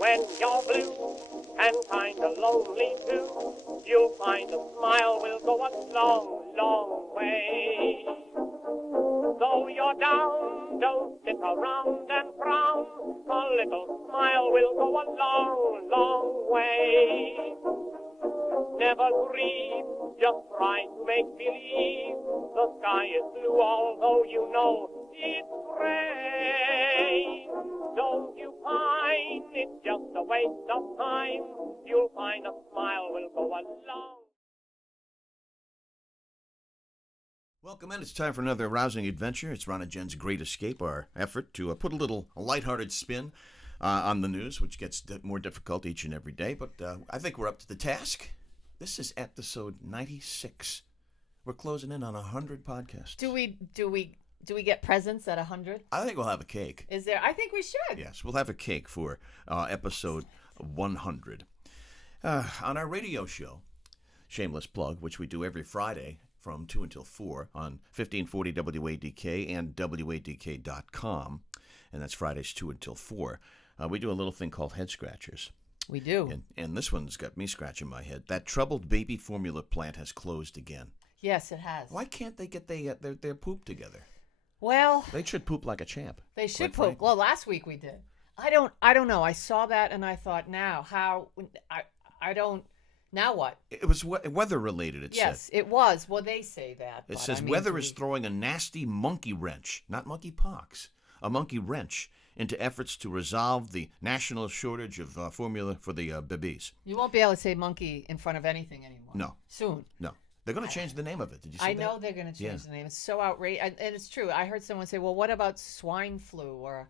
When you're blue and kinda lonely too, you'll find a smile will go a long, long way. Though you're down, don't sit around and frown. A little smile will go a long, long way. Never grieve, just try to make believe the sky is blue, although you know it's gray. Don't you pine, it's just a waste of time. You'll find a smile will go a long. Welcome in. It's time for another rousing adventure. It's Ron and Jen's Great Escape, our effort to put a little lighthearted spin on the news, which gets more difficult each and every day. But I think we're up to the task. This is episode 96. We're closing in on 100 podcasts. Do we get presents at 100? I think we'll have a cake. Is there? I think we should. Yes, we'll have a cake for episode 100. On our radio show, shameless plug, which we do every Friday from 2 until 4 on 1540 WADK and WADK.com, and that's Fridays 2 until 4. We do a little thing called Head Scratchers. We do. And this one's got me scratching my head. That troubled baby formula plant has closed again. Yes, it has. Why can't they get their poop together? Well, they should poop like a champ. They should poop. Well, last week we did. I don't know. I saw that and I thought, now what? It was weather related. It said. Yes, it was. Well, they say that. It says weather is throwing a nasty monkey wrench, not monkey pox, a monkey wrench into efforts to resolve the national shortage of formula for the babies. You won't be able to say monkey in front of anything anymore. No. Soon. No. They're going to change the name of it. Did you see that? I know they're going to change the name. It's so outrageous. And it's true. I heard someone say, well, what about swine flu or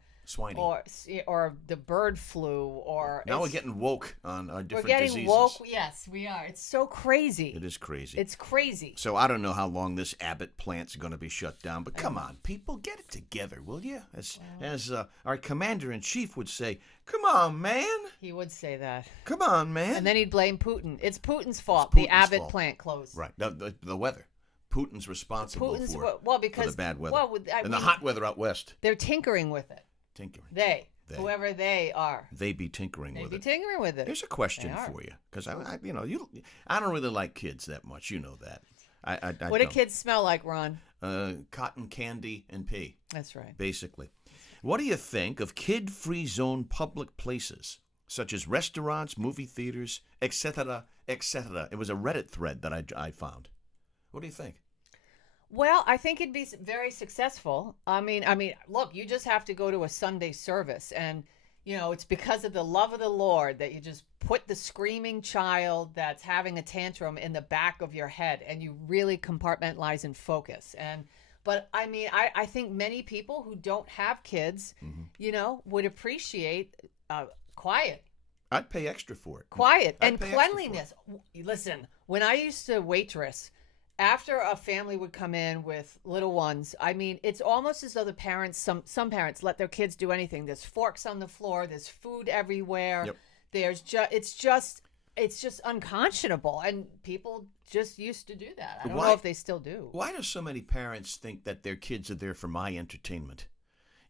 the bird flu? Or now we're getting woke on different diseases. We're getting woke. Yes, we are. It's so crazy. It is crazy. It's crazy. So I don't know how long this Abbott plant's going to be shut down, but come on, people, get it together, will you? As our commander-in-chief would say, come on, man. He would say that. Come on, man. And then he'd blame Putin. It's Putin's fault. The Abbott plant closed. Right. The weather. Putin's responsible for the bad weather. And the hot weather out west. They're tinkering with it. They. Whoever they are. They be tinkering with it. They be tinkering with it. Here's a question for you, because I don't really like kids that much. You know that. What do kids smell like, Ron? Cotton candy and pee. That's right. Basically. What do you think of kid-free zone public places, such as restaurants, movie theaters, etc., etc.? It was a Reddit thread that I found. What do you think? Well, I think it'd be very successful. I mean, look, you just have to go to a Sunday service, and it's because of the love of the Lord that you just put the screaming child that's having a tantrum in the back of your head, and you really compartmentalize and focus. But I mean, I think many people who don't have kids, would appreciate quiet. I'd pay extra for it. Quiet and cleanliness. Listen, when I used to waitress, after a family would come in with little ones, I mean, it's almost as though the parents, some parents let their kids do anything. There's forks on the floor. There's food everywhere. Yep. It's just unconscionable, and people just used to do that. I don't know if they still do. Why do so many parents think that their kids are there for my entertainment?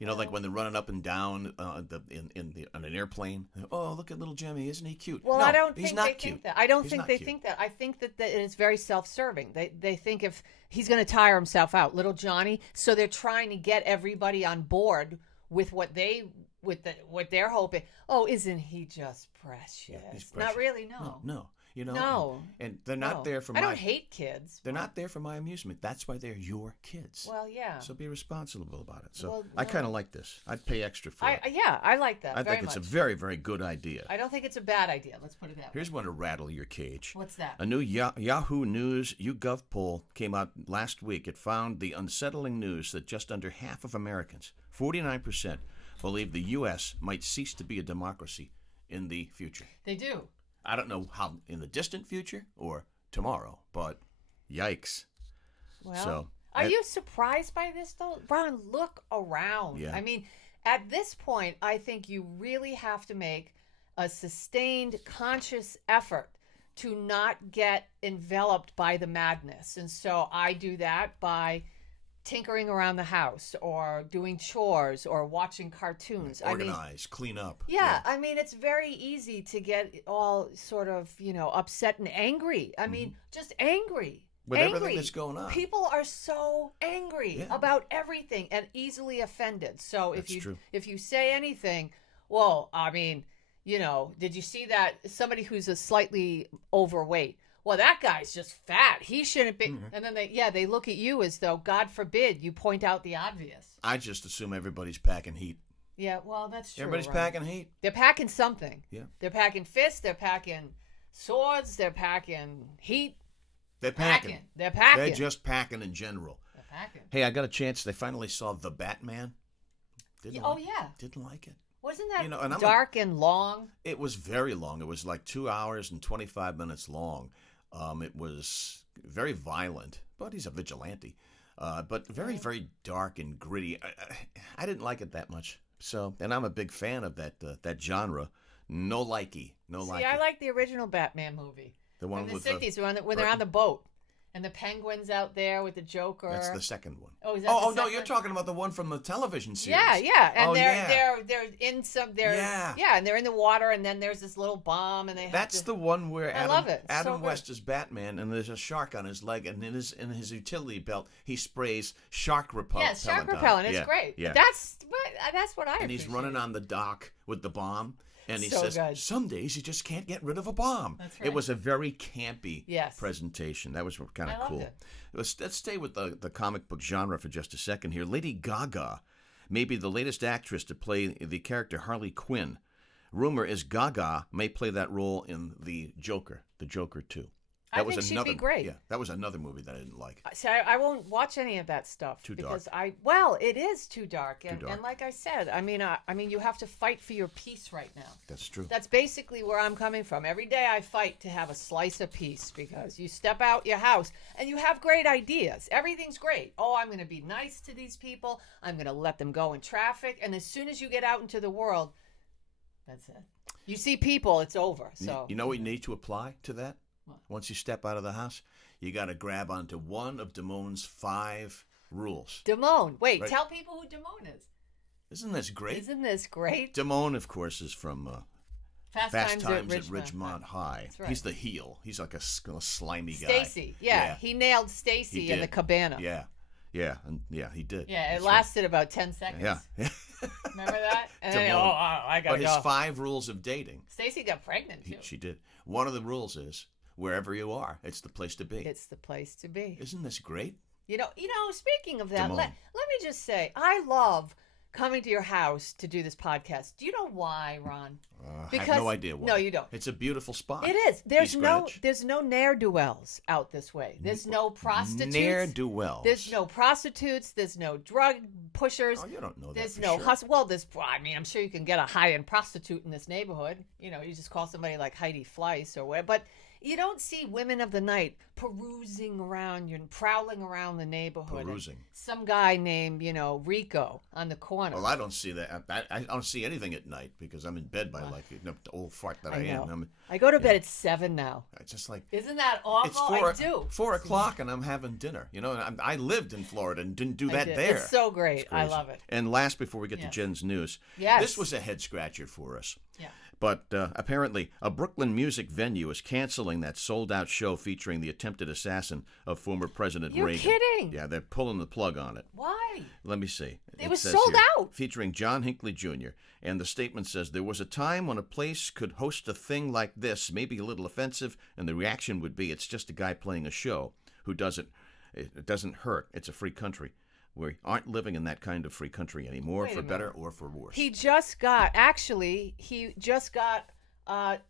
Like when they're running up and down on an airplane. Oh, look at little Jimmy, isn't he cute? Well, no, I don't he's think not they cute. think that. I don't he's think not they cute. think that. I think that it is very self-serving. They think if he's going to tire himself out, little Johnny, so they're trying to get everybody on board with what they're hoping. Oh, isn't he just precious? Yeah, he's precious. Not really, no. No. No. And they're not there for I don't hate kids. They're not there for my amusement. That's why they're your kids. Well, yeah. So be responsible about it. So I kind of like this. I'd pay extra for it. Yeah, I like that. I think it's a very, very good idea. I don't think it's a bad idea. Let's put it that way. Here's one to rattle your cage. What's that? A new Yahoo News YouGov poll came out last week. It found the unsettling news that just under half of Americans, 49%, believe the U.S. might cease to be a democracy in the future. They do. I don't know how in the distant future or tomorrow, but yikes. Well, are you surprised by this, though? Ron, look around. Yeah. I mean, at this point, I think you really have to make a sustained, conscious effort to not get enveloped by the madness. And so I do that by tinkering around the house or doing chores or watching cartoons. Organize, clean up. Yeah, I mean, it's very easy to get all sort of, upset and angry. I mean, just angry. With angry. everything that's going on. People are so angry about everything and easily offended. So if you say anything, well, I mean, did you see that somebody who's a slightly overweight? Well, that guy's just fat. He shouldn't be. And then they look at you as though, God forbid, you point out the obvious. I just assume everybody's packing heat. Yeah, well, that's true. Everybody's right? packing heat. They're packing something. Yeah. They're packing fists. They're packing swords. They're packing heat. They're packing. They're packing. They're just packing in general. They're packing. Hey, I got a chance. They finally saw The Batman. Didn't like it. Wasn't that and dark and long? It was very long. It was like 2 hours and 25 minutes long. It was very violent, but he's a vigilante. But very, very dark and gritty. I didn't like it that much. So, and I'm a big fan of that genre. No likey. See, I like the original Batman movie. The one from with the 60s when they're on the boat. And the penguins out there with the Joker. That's the second one. Oh, is that the second no, you're talking about the one from the television series. Yeah. And they're and they're in the water, and then there's this little bomb, and That's the one where I love it. Adam So West is Batman, and there's a shark on his leg, and in his utility belt he sprays shark repellent. Yeah, shark repellent. It's great. Yeah. That's what I. And he's running on the dock with the bomb. And he says, good. some days you just can't get rid of a bomb. That's right. It was a very campy Yes. presentation. That was kind I of loved cool. it. Let's stay with the comic book genre for just a second here. Lady Gaga may be the latest actress to play the character Harley Quinn. Rumor is Gaga may play that role in The Joker 2. I think she'd be great. Yeah, that was another movie that I didn't like. See, I won't watch any of that stuff Too because dark. it is too dark, and like I said, I mean, you have to fight for your peace right now. That's true. That's basically where I'm coming from. Every day I fight to have a slice of peace because you step out your house and you have great ideas. Everything's great. Oh, I'm going to be nice to these people. I'm going to let them go in traffic, and as soon as you get out into the world, that's it. You see people, it's over. So you know what you need to apply to that? Once you step out of the house, you got to grab onto one of Damone's 5 rules. Damone. Wait, Right. Tell people who Damone is. Isn't this great? Isn't this great? Damone, of course, is from Fast Times at Ridgemont High. That's right. He's the heel. He's like a slimy guy. Stacy. Yeah. He nailed Stacy He in the did. cabana. Yeah, and he did. Yeah, it That's lasted about 10 seconds. right. Yeah. Remember that? And then, Damone. I gotta But his go. 5 rules of dating, Stacy got pregnant too. she did. One of the rules is wherever you are, it's the place to be. It's the place to be. Isn't this great? You know. Speaking of that, Damone. let me just say, I love coming to your house to do this podcast. Do you know why, Ron? I have no idea why. No, you don't. It's a beautiful spot. It is. There's Scratch. no ne'er-do-wells out this way. There's no prostitutes. Ne'er-do-wells. There's no prostitutes. There's no drug pushers. Oh, you don't know that. There's for no sure. hustle. Well, I'm sure you can get a high-end prostitute in this neighborhood. You just call somebody like Heidi Fleiss or whatever. But you don't see women of the night perusing around, prowling around the neighborhood. Perusing. Some guy named, Rico on the corner. Well, I don't see that. I don't see anything at night because I'm in bed by the old fart that I am. I go to bed at 7 now. It's just like Isn't that awful? it's I do. 4 o'clock and I'm having dinner. And I lived in Florida and didn't do I that did. there. It's so great. It's I crazy. love it. And last, before we get to Yes. Jen's news, Yes. this was a head scratcher for us. Yeah. But apparently, a Brooklyn music venue is canceling that sold-out show featuring the attempted assassin of former President You're Reagan. kidding. Yeah, they're pulling the plug on it. Why? Let me see. It was says sold here, out. Featuring John Hinckley Jr. And the statement says, there was a time when a place could host a thing like this, maybe a little offensive, and the reaction would be, it's just a guy playing a show who doesn't hurt. It's a free country. We aren't living in that kind of free country anymore, Wait a for better minute. or for worse. He just got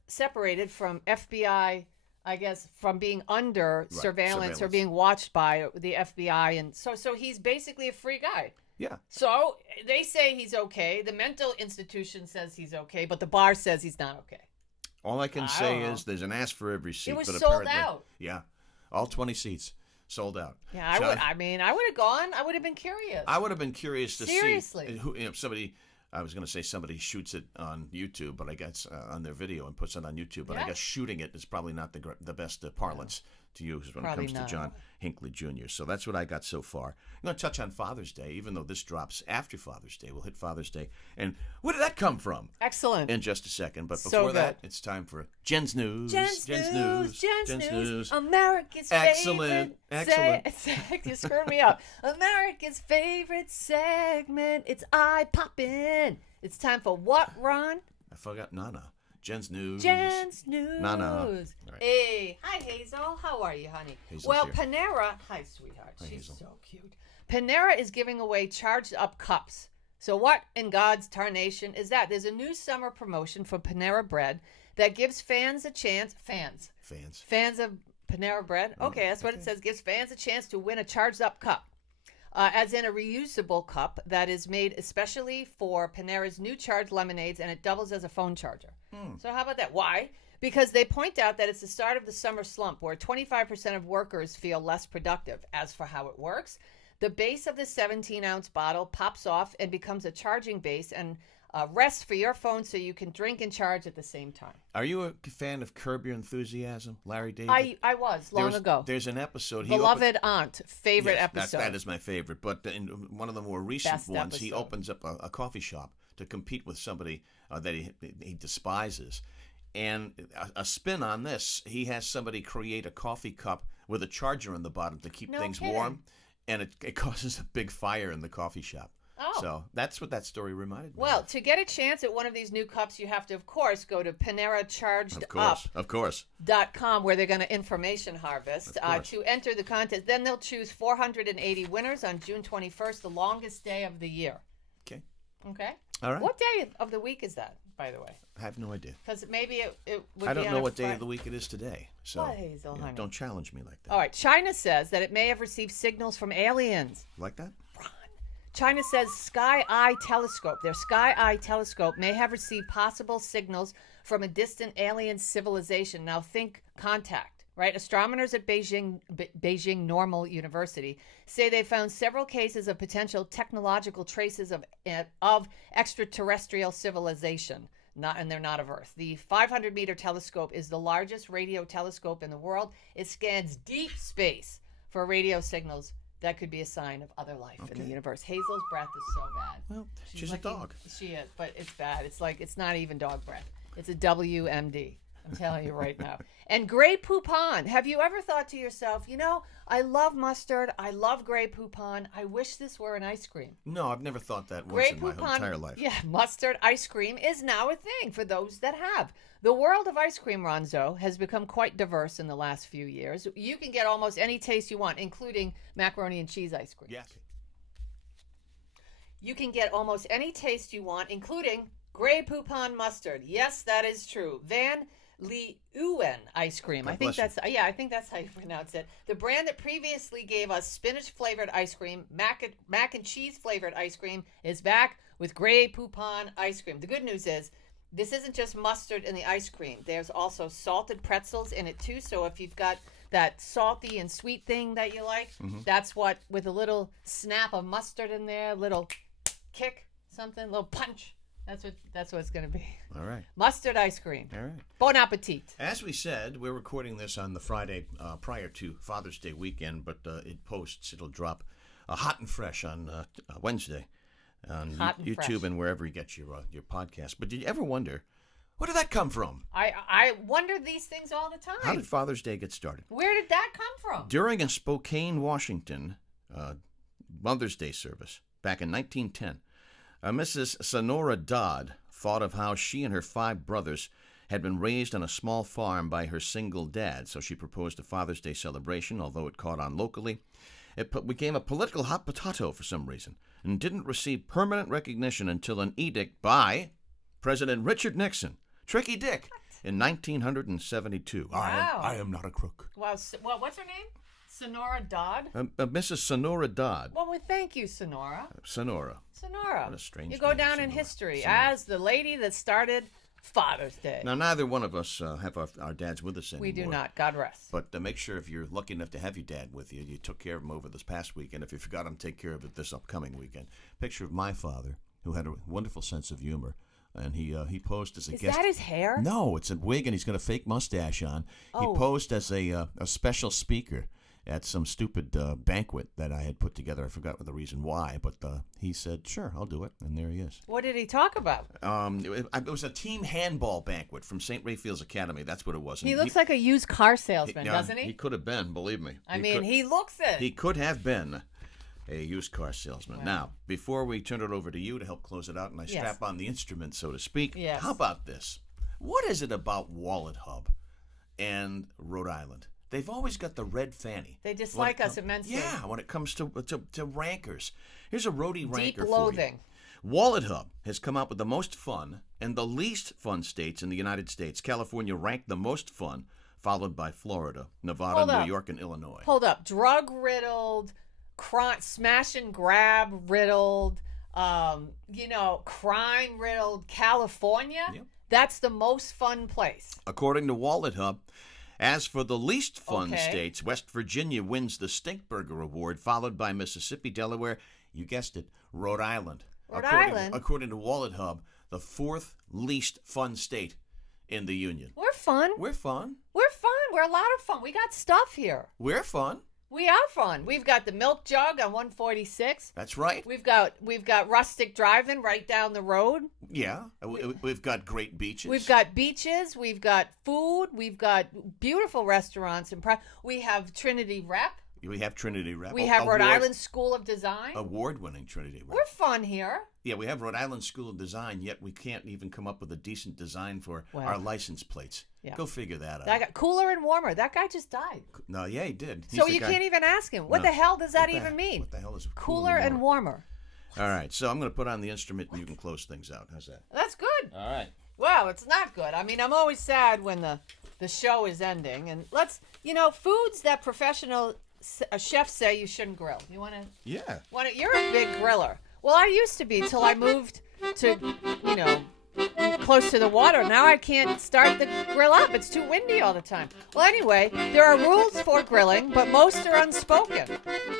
separated from FBI, I guess, from being under surveillance or being watched by the FBI, and so he's basically a free guy. Yeah. So they say he's okay. The mental institution says he's okay, but the bar says he's not okay. All I can I say don't know. is there's an ass for every seat. It was but sold apparently, out. Yeah. All 20 seats sold out. Yeah, So I would have gone. I would have been curious. I would have been curious to Seriously. see who, somebody. I was going to say somebody shoots it on YouTube, but I guess on their video and puts it on YouTube. But I Yeah. guess shooting it is probably not the best parlance. to use when Probably it comes not. to John Hinckley Jr. So that's what I got so far. I'm going to touch on Father's Day, even though this drops after Father's Day. We'll hit Father's Day. And where did that come from? Excellent. In just a second. But So before that, good. it's time for Jen's News. Jen's News. America's Excellent. favorite. Excellent. You screwed me up. America's favorite segment. It's eye-popping. It's time for what, Ron? I forgot Nana. Jen's News. Jen's News. Nana. All right. Hey. Hi, Hazel. How are you, honey? Hazel's well, here. Panera. Hi, sweetheart. Hi, She's Hazel. so cute. Panera is giving away charged up cups. So what in God's tarnation is that? There's a new summer promotion for Panera Bread that gives fans a chance. Fans of Panera Bread. Okay, that's what it says. Gives fans a chance to win a charged up cup. As in a reusable cup that is made especially for Panera's new charged lemonades, and it doubles as a phone charger. So how about that? Why? Because they point out that it's the start of the summer slump where 25% of workers feel less productive. As for how it works, the base of the 17-ounce bottle pops off and becomes a charging base and rests for your phone so you can drink and charge at the same time. Are you a fan of Curb Your Enthusiasm, Larry David? I was long ago. There's an episode. Beloved Aunt, favorite Yes, episode. That is my favorite. But in one of the more recent Best ones, he episode. opens up a coffee shop to compete with somebody that he despises. And a spin on this, he has somebody create a coffee cup with a charger on the bottom to keep No things kidding. warm, and it causes a big fire in the coffee shop. Oh. So that's what that story reminded me Well, of. to get a chance at one of these new cups, you have to, of course, go to Of course. PaneraChargedUp.com, where they're going to information harvest Of course. to enter the contest. Then they'll choose 480 winners on June 21st, the longest day of the year. Okay. Okay? All right. What day of the week is that, by the way? I have no idea. Because maybe it would I be don't on know a what day Fri- of the week it is today. So What, Hazel, honey? don't challenge me like that. All right. China says that it may have received signals from aliens. Like that? China says Sky Eye Telescope, their Sky Eye Telescope, may have received possible signals from a distant alien civilization. Now think contact, right? Astronomers at Beijing Normal University say they found several cases of potential technological traces of extraterrestrial civilization. And they're not of Earth. The 500-meter telescope is the largest radio telescope in the world. It scans deep space for radio signals that could be a sign of other life in the universe. Hazel's breath is so bad. Well, she's a looking- dog. She is, but it's bad. It's like, it's not even dog breath. It's a WMD. I'm telling you right now. And Grey Poupon. Have you ever thought to yourself, I love mustard. I love Grey Poupon. I wish this were an ice cream. No, I've never thought that once Grey in my Poupon, entire life. yeah, mustard ice cream is now a thing for those that have. The world of ice cream, Ronzo, has become quite diverse in the last few years. You can get almost any taste you want, including macaroni and cheese ice cream. Yes. You can get almost any taste you want, including Grey Poupon mustard. Yes, that is true. Van Leeuwen ice cream. God I think bless that's I think that's how you pronounce it. The brand that previously gave us spinach flavored ice cream, mac and cheese flavored ice cream, is back with Grey Poupon ice cream. The good news is this isn't just mustard in the ice cream. There's also salted pretzels in it too. So if you've got that salty and sweet thing that you like, that's what, with a little snap of mustard in there, little kick, something, little punch. That's what it's going to be. All right. Mustard ice cream. All right. Bon appetit. As we said, we're recording this on the Friday prior to Father's Day weekend, but it'll drop hot and fresh on Wednesday on Hot and YouTube fresh. and wherever you get your podcast. But did you ever wonder, where did that come from? I wonder these things all the How time. did Father's Day get started? Where did that come from? During a Spokane, Washington Mother's Day service back in 1910, Mrs. Sonora Dodd thought of how she and her 5 brothers had been raised on a small farm by her single dad, so she proposed a Father's Day celebration, although it caught on locally. It became a political hot potato for some reason and didn't receive permanent recognition until an edict by President Richard Nixon, Tricky Dick, in 1972. Wow. I am not a crook. Well, what's her name? Sonora Dodd? Mrs. Sonora Dodd. Well, thank you, Sonora. Sonora. Sonora. What a strange You go name, down in Sonora. history Sonora. as the lady that started Father's Day. Now, neither one of us have our dads with us anymore. We do not. God rest. But make sure if you're lucky enough to have your dad with you, you took care of him over this past weekend. If you forgot him, take care of it this upcoming weekend. Picture of my father, who had a wonderful sense of humor, and he posed as a Is guest. that his hair? No, it's a wig, and he's got a fake mustache on. Oh. He posed as a special speaker at some stupid banquet that I had put together. I forgot the reason why, but he said, "Sure, I'll do it," and there he is. What did he talk about? It was a team handball banquet from St. Raphael's Academy. That's what it was. He looks like a used car salesman, yeah, doesn't he? He could have been, believe me. He looks it. He could have been a used car salesman. Wow. Now, before we turn it over to you to help close it out and I strap on the instrument, so to speak, how about this? What is it about Wallet Hub and Rhode Island? They've always got the red fanny. They dislike us immensely. Yeah, when it comes to rankers. Here's a roadie ranker Deep loathing. for you. Wallet Hub has come out with the most fun and the least fun states in the United States. California ranked the most fun, followed by Florida, Nevada, New York, and Illinois. Hold up. Drug-riddled, smash and grab riddled, crime riddled California. Yep. That's the most fun place. According to Wallet Hub, as for the least fun states, West Virginia wins the Stinkburger Award, followed by Mississippi, Delaware, you guessed it, Rhode Island. According to Wallet Hub, the fourth least fun state in the union. We're fun. We're fun. We're fun. We're a lot of fun. We got stuff here. We're fun. We are fun. We've got the milk jug on 146. That's right. We've got rustic driving right down the road. Yeah. We've got great beaches. We've got beaches. We've got food. We've got beautiful restaurants. We have Trinity Rep. We have Trinity Rep. We have Rhode Island School of Design. Award-winning Trinity Rep. We're fun here. Yeah, we have Rhode Island School of Design, yet we can't even come up with a decent design for our license plates. Yeah. Go figure that out. Cooler and warmer. That guy just died. No, yeah, he did. So you can't even ask him. What the hell does that even mean? What the hell is cooler and warmer? All right, so I'm going to put on the instrument and you can close things out. How's that? That's good. All right. Well, it's not good. I mean, I'm always sad when the show is ending. And foods that professional chefs say you shouldn't grill. You want to? Yeah. You're a big griller. Well, I used to be till I moved to, close to the water. Now I can't start the grill up. It's too windy all the time. Well, anyway, there are rules for grilling, but most are unspoken.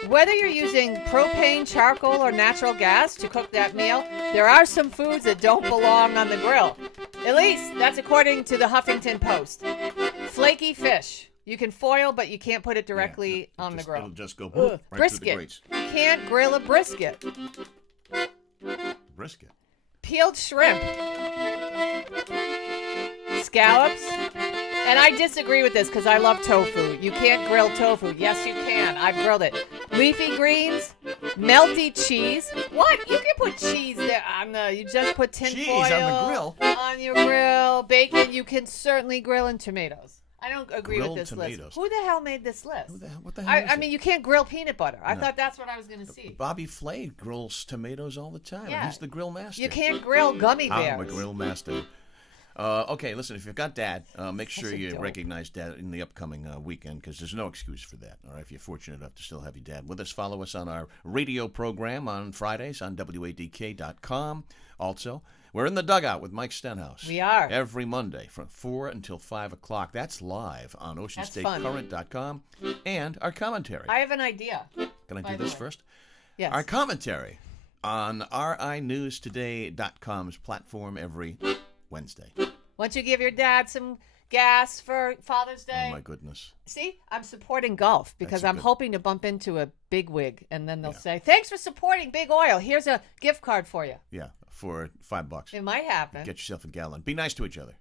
Whether you're using propane, charcoal, or natural gas to cook that meal, there are some foods that don't belong on the grill. At least that's according to the Huffington Post. Flaky fish. You can foil, but you can't put it directly on the grill. It'll just go right brisket. through the grates. You can't grill a brisket. Brisket. Peeled shrimp. Scallops. And I disagree with this because I love tofu. You can't grill tofu. Yes, you can. I've grilled it. Leafy greens. Melty cheese. What? You can put cheese there on you just put tin foil on the grill. On your grill. Bacon. You can certainly grill in tomatoes. I don't agree Grilled with this tomatoes. list. Who the hell made this list? What the hell is I mean, you can't grill peanut butter. I thought that's what I was going to see. Bobby Flay grills tomatoes all the time. Yeah. He's the grill master. You can't grill gummy bears. I'm a grill master. Okay, listen, if you've got Dad, make sure you recognize Dad in the upcoming weekend because there's no excuse for that. All right, if you're fortunate enough to still have your dad with us, follow us on our radio program on Fridays on WADK.com. Also, we're in the dugout with Mike Stenhouse. We are. Every Monday from 4 until 5 o'clock. That's live on OceanStateCurrent.com and our commentary. I have an idea. Can I do this first? Yes. Our commentary on RINewsToday.com's platform every Wednesday. Once you give your dad some gas for Father's Day. Oh, my goodness. See, I'm supporting golf because I'm hoping to bump into a bigwig, and then they'll say, thanks for supporting Big Oil. Here's a gift card for you. Yeah, for $5. It might happen. Get yourself a gallon. Be nice to each other.